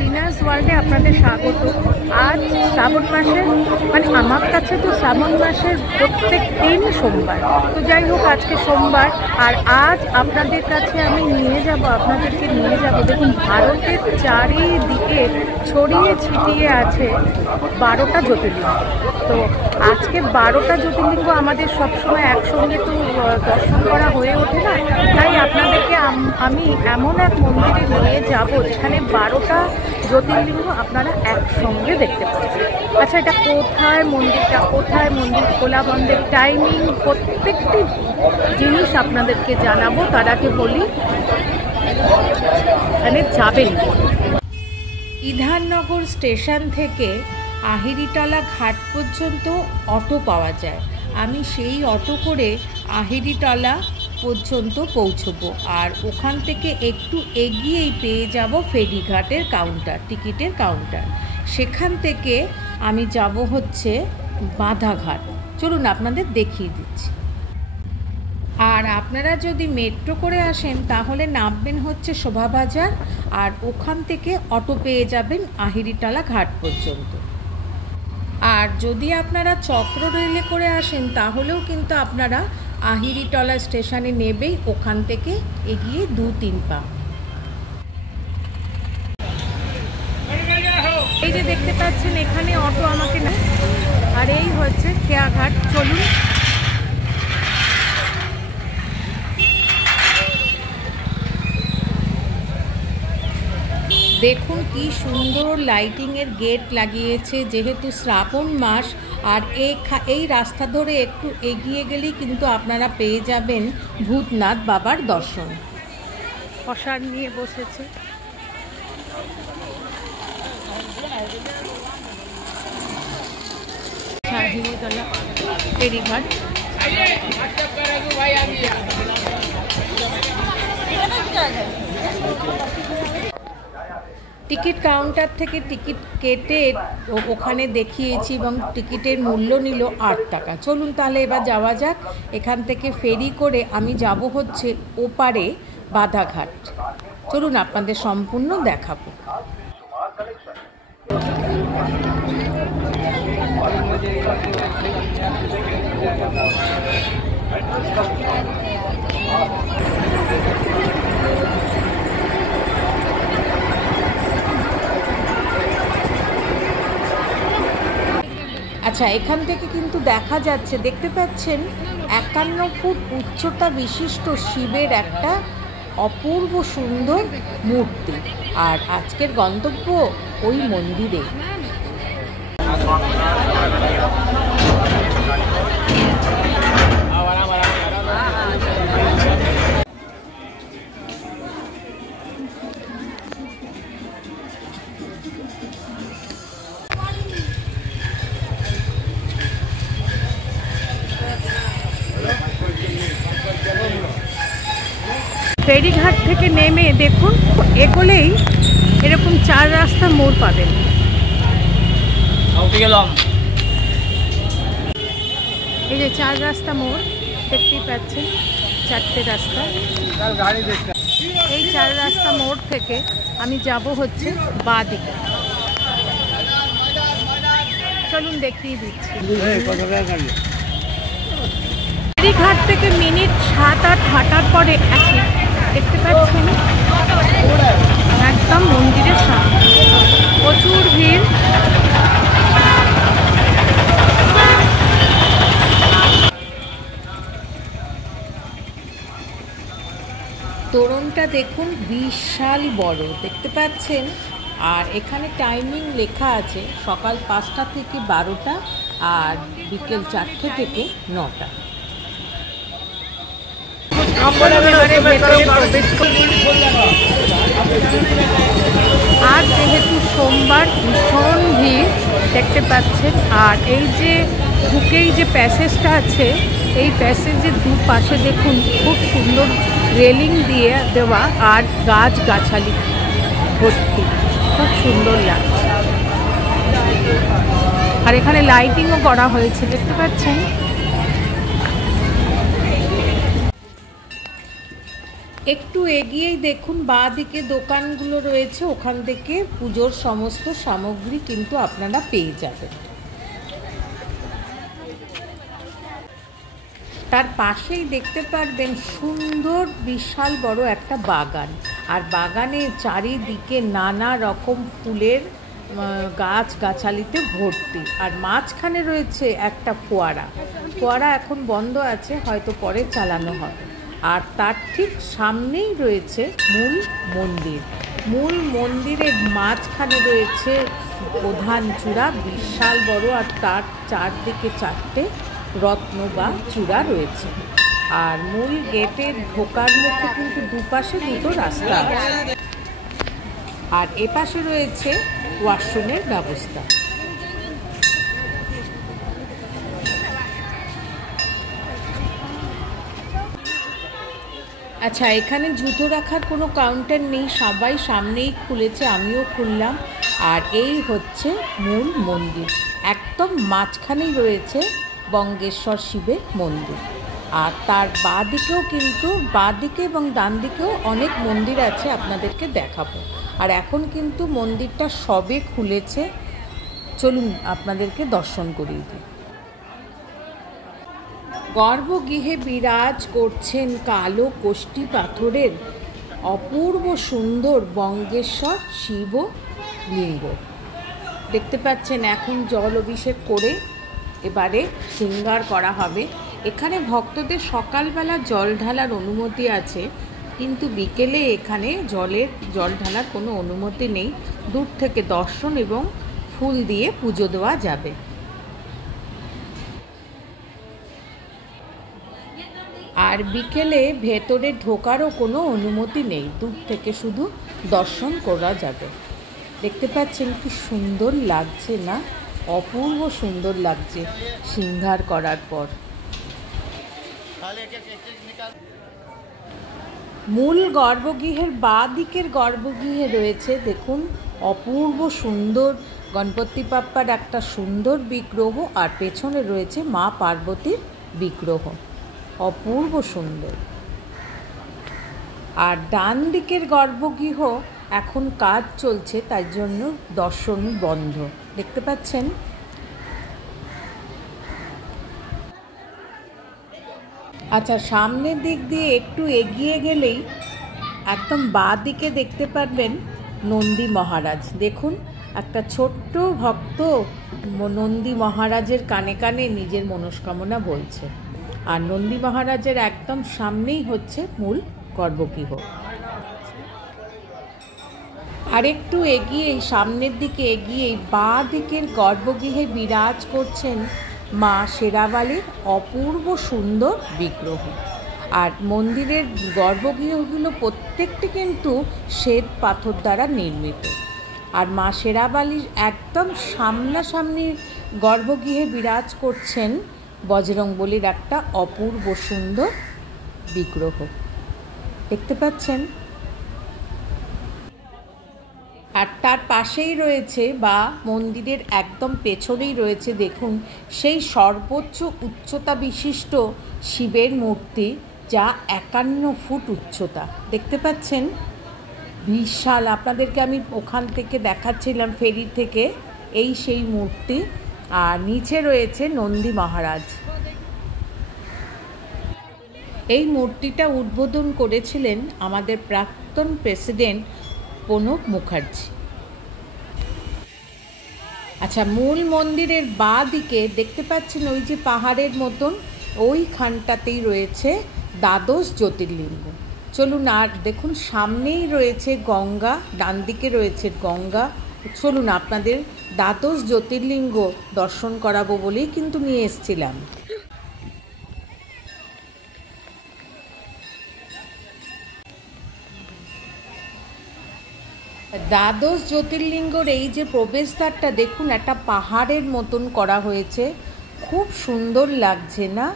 Linus ওয়ার্ল্ডে আপনাদের স্বাগত। আজ শ্রাবণ মাসের আমার কাছে তো শ্রাবণ মাসের প্রত্যেক দিন সোমবার, তো যাই হোক আজকে সোমবার। আর আজ আপনাদের কাছে আমি আপনাদেরকে নিয়ে যাব। দেখুন, ভারতের চারিদিকে ছড়িয়ে ছিটিয়ে আছে 12টা জ্যোতির্লিঙ্গ। তো আজকে 12টা জ্যোতির্লিঙ্গ আমাদের সবসময় একসঙ্গে তো দর্শন করা হয়ে ওঠে না, তাই আপনাদেরকে আমি এমন এক মন্দিরে নিয়ে যাব যেখানে 12টা জ্যোতির্লিঙ্গ আপনারা একসঙ্গে দেখতে পাবেন। আচ্ছা, এটা কোথায় মন্দির খোলা বন্ধের টাইমিং প্রত্যেকটি জিনিস আপনাদেরকে জানাবো। তার আগে বলি এখানে যাবেন। বিধাননগর স্টেশন থেকে আহিরিটলা ঘাট পর্যন্ত অটো পাওয়া যায়। আমি সেই অটো করে আহিরিটলা পর্যন্ত পৌঁছবো, আর ওখান থেকে একটু এগিয়েই পেয়ে যাব ফেরিঘাটের কাউন্টার, টিকিটের কাউন্টার। সেখান থেকে আমি যাব হচ্ছে বাধাঘাট। চলুন আপনাদের দেখিয়ে দিচ্ছি। আর আপনারা যদি মেট্রো করে আসেন তাহলে নামবেন হচ্ছে শোভাবাজার, আর ওখান থেকে অটো পেয়ে যাবেন আহিরিটলা ঘাট পর্যন্ত। আর যদি আপনারা চক্র রেলে করে আসেন তাহলেও কিন্তু আপনারা আহিরিটলা স্টেশনে নেবেই ওখান থেকে এগিয়ে 2-3 পা। এই যে দেখতে পাচ্ছেন এখানে অটো আমাকে না, আর এই হচ্ছে খেয়াঘাট। চলুন। দেখুন কি সুন্দর লাইটিংয়ের গেট লাগিয়েছে, যেহেতু শ্রাবণ মাস। আর এই রাস্তা ধরে একটু এগিয়ে গেলেই কিন্তু আপনারা পেয়ে যাবেন ভূতনাথ বাবার দর্শন। প্রসাদ নিয়ে বসেছে। আহিরিটলা ফেরিঘাট। টিকিট কাউন্টার থেকে টিকিট কেটে ওখানে দেখিয়েছি এবং টিকিটের মূল্য নিল 8 টাকা। চলুন তাহলে এবার যাওয়া যাক। এখান থেকে ফেরি করে আমি যাব হচ্ছে ওপারে বাধাঘাট। চলুন আপনাদের সম্পূর্ণ দেখাবো। আচ্ছা, এখান থেকে কিন্তু দেখা যাচ্ছে, দেখতে পাচ্ছেন 51 ফুট উচ্চতা বিশিষ্ট শিবের একটা অপূর্ব সুন্দর মূর্তি। আর আজকের গন্তব্য ওই মন্দিরে। ফেরিঘাট থেকে নেমে দেখুন এগোলেই এরকম 4 রাস্তা মোড় পাবেন। এই যে 4 রাস্তা মোড় দেখতেই পাচ্ছেন, 4টে রাস্তা। এই 4 রাস্তা মোড় থেকে আমি যাব হচ্ছে বাঁ দিকে। চলুন দেখিয়ে দিচ্ছি। ফেরিঘাট থেকে মিনিট 7-8 হাঁটার পরে দেখতে পাচ্ছেন একদম মন্দিরের সামনে প্রচুর ভিড়। তোরণটা দেখুন বিশাল বড়, দেখতে পাচ্ছেন। আর এখানে টাইমিং লেখা আছে সকাল 5টা থেকে 12টা আর বিকেল 4টে থেকে 9টা। আজ যেহেতু সোমবার ভীষণ ভিড় দেখতে পাচ্ছেন। আর এই যে ঢুকেই যে প্যাসেজটা আছে, এই প্যাসেজের দুপাশে দেখুন খুব সুন্দর রেলিং দিয়ে দেওয়া, আর গাছগাছালি ভর্তি, খুব সুন্দর লাগছে। আর এখানে লাইটিংও করা হয়েছে, দেখতে পাচ্ছেন। একটু এগিয়েই দেখুন বাঁ দিকে দোকানগুলো রয়েছে, ওখান থেকে পুজোর সমস্ত সামগ্রী কিন্তু আপনারা পেয়ে যাবেন। তার পাশেই দেখতে পারবেন সুন্দর বিশাল বড় একটা বাগান, আর বাগানের চারিদিকে নানা রকম ফুলের গাছগাছালিতে ভর্তি, আর মাঝখানে রয়েছে একটা ফোয়ারা এখন বন্ধ আছে, হয়তো পরে চালানো হবে। আর তার ঠিক সামনেই রয়েছে মূল মন্দিরের মাঝখানে রয়েছে প্রধান চূড়া, বিশাল বড়, আর তার চারদিকে চারটে রত্ন বা চূড়া রয়েছে। আর মূল গেটের ঢোকার মুখে কিন্তু দুপাশে দুটো রাস্তা আছে, আর এপাশে রয়েছে ওয়াশরুমের ব্যবস্থা। আচ্ছা, এখানে জুতো রাখার কোনো কাউন্টার নেই, সবাই সামনেই খুলেছে, আমিও খুললাম। আর এই হচ্ছে মূল মন্দির, একদম মাঝখানেই রয়েছে বঙ্গেশ্বর শিবের মন্দির। আর তার বাঁদিকে এবং ডান দিকেও অনেক মন্দির আছে, আপনাদেরকে দেখাবো। আর এখন কিন্তু মন্দিরটা সবে খুলেছে, চলুন আপনাদেরকে দর্শন করিয়ে দিই। গর্ভগৃহে বিরাজ করছেন কালো কোষ্ঠী পাথরের অপূর্ব সুন্দর বঙ্গেশ্বর শিব লিঙ্গ। দেখতে পাচ্ছেন এখন জল অভিষেক করে এবারে শৃঙ্গার করা হবে। এখানে ভক্তদের সকালবেলা জল ঢালার অনুমতি আছে, কিন্তু বিকেলে এখানে জল ঢালার কোনো অনুমতি নেই। দূর থেকে দর্শন এবং ফুল দিয়ে পুজো দেওয়া যাবে। আর বিকেলে ভেতরে ঢোকারও কোনো অনুমতি নেই, দূর থেকে শুধু দর্শন করা যাবে। দেখতে পাচ্ছেন কি সুন্দর লাগছে না? অপূর্ব সুন্দর লাগছে শৃঙ্গার করার পর। মূল গর্ভগৃহের বাঁ দিকের গর্ভগৃহে রয়েছে দেখুন অপূর্ব সুন্দর গণপতি বাপ্পার একটা সুন্দর বিগ্রহ, আর পেছনে রয়েছে মা পার্বতীর বিগ্রহ, অপূর্ব সুন্দর। আর ডান দিকের গর্ভগৃহ এখন কাজ চলছে, তাই জন্য দর্শন বন্ধ। দেখতে পাচ্ছেন? আচ্ছা, সামনের দিক দিয়ে একটু এগিয়ে গেলেই একদম বাঁ দিকে দেখতে পারবেন নন্দী মহারাজ। দেখুন, একটা ছোট্ট ভক্ত নন্দী মহারাজের কানে কানে নিজের মনস্কামনা বলছে। আর নন্দী মহারাজের একদম সামনেই হচ্ছে মূল গর্ভগৃহ। আর একটু এগিয়েই সামনের দিকে এগিয়েই বাঁ দিকের গর্ভগৃহে বিরাজ করছেন মা শেরাবালির অপূর্ব সুন্দর বিগ্রহ। আর মন্দিরের গর্ভগৃহগুলো প্রত্যেকটি কিন্তু শ্বেত পাথর দ্বারা নির্মিত। আর মা শেরাবালির একদম সামনাসামনি গর্ভগৃহে বিরাজ করছেন বজরংবলীর একটা অপূর্ব সুন্দর বিগ্রহ। দেখতে পাচ্ছেন? আর তার পাশেই রয়েছে বা মন্দিরের একদম পেছনেই রয়েছে দেখুন সেই সর্বোচ্চ উচ্চতা বিশিষ্ট শিবের মূর্তি, যা 51 ফুট উচ্চতা। দেখতে পাচ্ছেন? বিশাল। আপনাদেরকে আমি ওখান থেকে দেখাচ্ছিলাম ফেরি থেকে, এই সেই মূর্তি। আর নিচে রয়েছে নন্দী মহারাজ। এই মূর্তিটা উদ্বোধন করেছিলেন আমাদের প্রাক্তন প্রেসিডেন্ট প্রণব মুখার্জি। আচ্ছা, মূল মন্দিরের বাঁ দিকে দেখতে পাচ্ছেন ওই যে পাহাড়ের মতন, ওইখানটাতেই রয়েছে দ্বাদশ জ্যোতির্লিঙ্গ। চলুন, আর দেখুন সামনেই রয়েছে গঙ্গা, ডান দিকে রয়েছে গঙ্গা। চলুন আপনাদের দ্বাদশ জ্যোতির্লিঙ্গ দর্শন করাবো বলেই কিন্তু নিয়ে এসেছিলাম। দ্বাদশ জ্যোতির্লিঙ্গর এই যে প্রবেশদ্বারটা দেখুন, একটা পাহাড়ের মতন করা হয়েছে, খুব সুন্দর লাগছে না?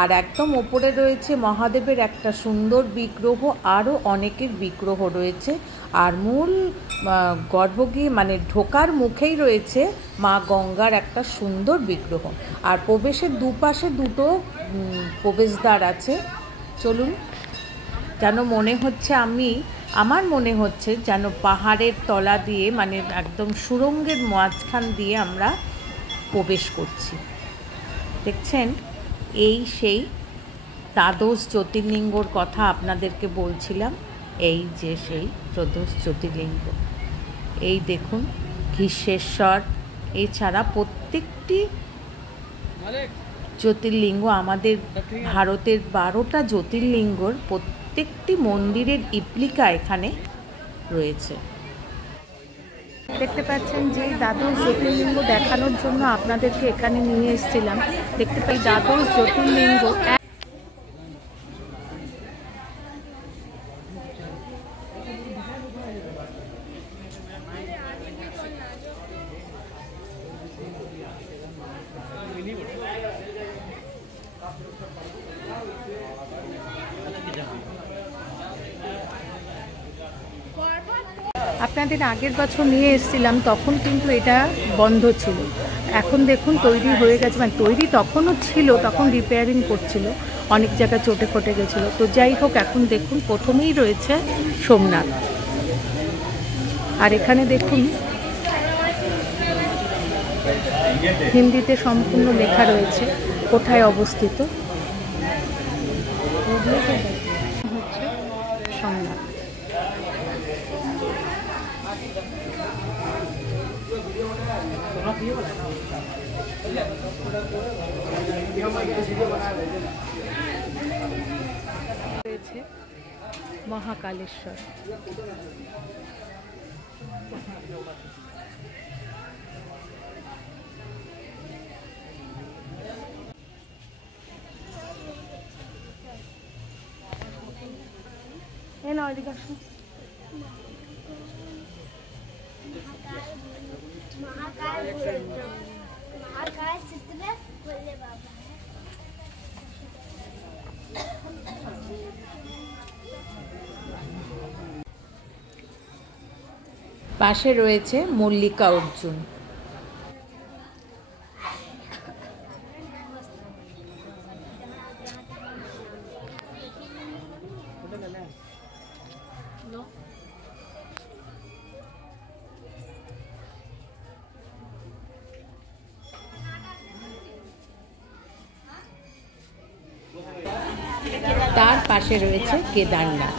আর একদম ওপরে রয়েছে মহাদেবের একটা সুন্দর বিগ্রহ, আরও অনেকের বিগ্রহ রয়েছে। আর মূল গর্ভগৃহে মানে ঢোকার মুখেই রয়েছে মা গঙ্গার একটা সুন্দর বিগ্রহ। আর প্রবেশের দুপাশে দুটো প্রবেশদ্বার আছে। চলুন। যেন মনে হচ্ছে আমার মনে হচ্ছে যেন পাহাড়ের তলা দিয়ে, মানে একদম সুড়ঙ্গের মাঝখান দিয়ে আমরা প্রবেশ করছি। দেখছেন, এই সেই দ্বাদশ জ্যোতির্লিঙ্গর কথা আপনাদেরকে বলছিলাম। এই যে সেই দ্বাদশ জ্যোতির্লিঙ্গ, এই দেখুন ঘৃষ্ণেশ্বর। এছাড়া প্রত্যেকটি জ্যোতির্লিঙ্গ, আমাদের ভারতের 12টা জ্যোতির্লিঙ্গর প্রত্যেকটি মন্দিরের ইপ্লিকা এখানে রয়েছে। দেখতে পাচ্ছেন যে দ্বাদশ জ্যোতির্লিঙ্গ দেখানোর জন্য আপনাদেরকে এখানে নিয়ে এসেছিলাম। দেখতে পাই দ্বাদশ জ্যোতির্লিঙ্গ আপনাদের আগের বছর নিয়ে এসেছিলাম, তখন কিন্তু এটা বন্ধ ছিল। এখন দেখুন তৈরি হয়ে গেছে, মানে তৈরি তখনও ছিল, তখন রিপেয়ারিং করছিল, অনেক জায়গায় চটে ফটে গেছিলো। তো যাই হোক, এখন দেখুন প্রথমেই রয়েছে সোমনাথ। আর এখানে দেখুন হিন্দিতে সম্পূর্ণ লেখা রয়েছে কোথায় অবস্থিত। হচ্ছে সোমনাথ। রয়েছে মহাকালেশ্বর। পাশে রয়েছে মল্লিকা অর্জুন। তার পাশে রয়েছে কেদারনাথ।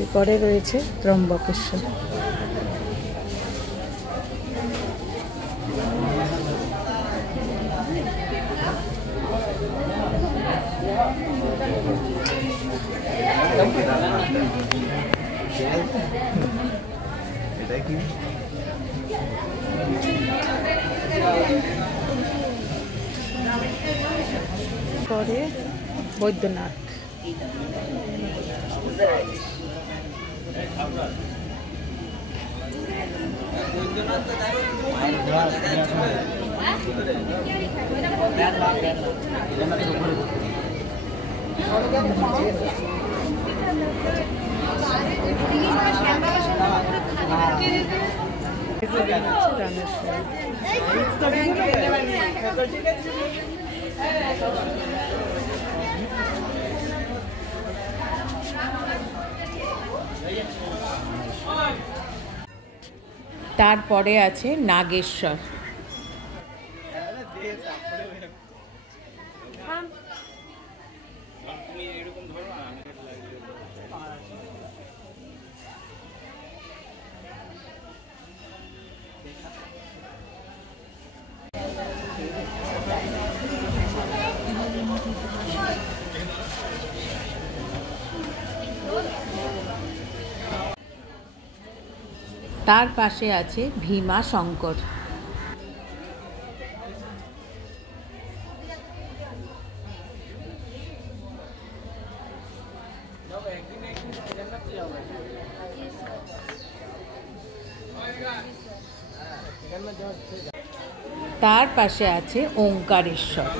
এরপরে রয়েছে ত্রম্বকেশ্বর। পরে বৈদ্যনাথ। তারপরে আছে নাগেশ্বর। তার পাশে আছে ভীমা শঙ্কর। তার পাশে আছে ওঙ্কারেশ্বর।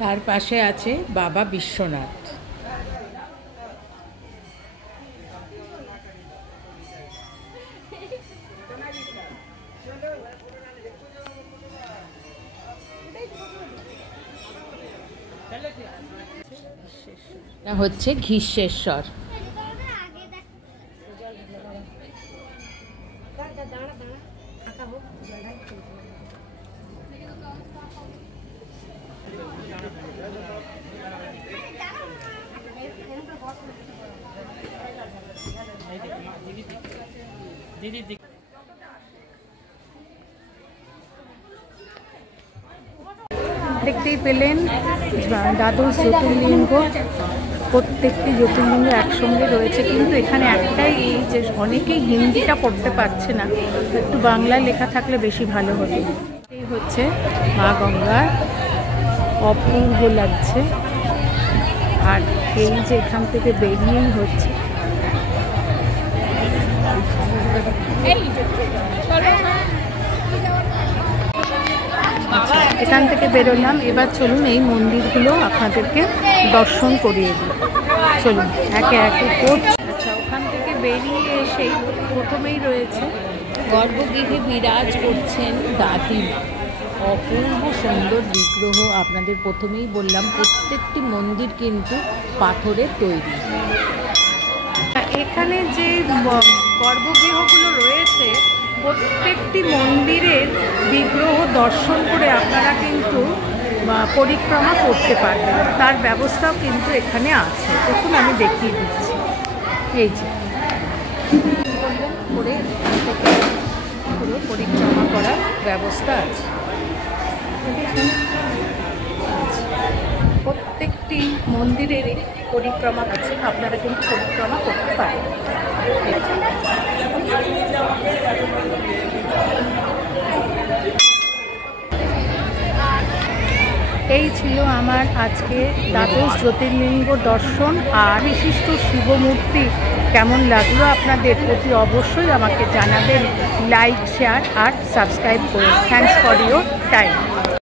তার পাশে আছে বাবা বিশ্বনাথ। হচ্ছে ঘিষেশ্বর। দেখতেই পেলেন দ্বাদশ জ্যোতির্লিঙ্গ, প্রত্যেকটি জ্যোতির্লিঙ্গ একসঙ্গে রয়েছে, কিন্তু এখানে একটাই এই যে অনেকেই হিন্দিটা পড়তে পারছে না, একটু বাংলা লেখা থাকলে বেশি ভালো হতো। এই হচ্ছে মা গঙ্গা, অপূর্ব লাগছে। আর এই যে এখান থেকে বেরিয়েই হচ্ছে, এখান থেকে বেরোলাম। এবার চলুন এই মন্দিরগুলো আপনাদেরকে দর্শন করিয়ে দিই। চলুন একে একে। আচ্ছা, ওখান থেকে বেরিয়ে এসেই প্রথমেই রয়েছে গর্ভগৃহে বিরাজ করছেন দাদিমা। অপূর্ব সুন্দর বিগ্রহ। আপনাদের প্রথমেই বললাম প্রত্যেকটি মন্দির কিন্তু পাথরের তৈরি। এখানে যে গর্ভগৃহগুলো রয়েছে প্রত্যেকটি মন্দিরের বিগ্রহ দর্শন করে আপনারা কিন্তু পরিক্রমা করতে পারবেন, তার ব্যবস্থাও কিন্তু এখানে আছে। দেখুন আমি দেখিয়ে দিচ্ছি। এই যে করে পুরো পরিক্রমা করার ব্যবস্থা আছে। প্রত্যেকটি মন্দিরের পরিক্রমা আছে, আপনারা কিন্তু পরিক্রমা করতে পারেন। এই ছিল আমার আজকে দ্বাদশ জ্যোতির্লিঙ্গ দর্শন আর বিশিষ্ট শিবমূর্তি। কেমন লাগলো আপনাদের প্রতি অবশ্যই আমাকে জানাবেন। লাইক, শেয়ার আর সাবস্ক্রাইব করুন। Thanks for your time.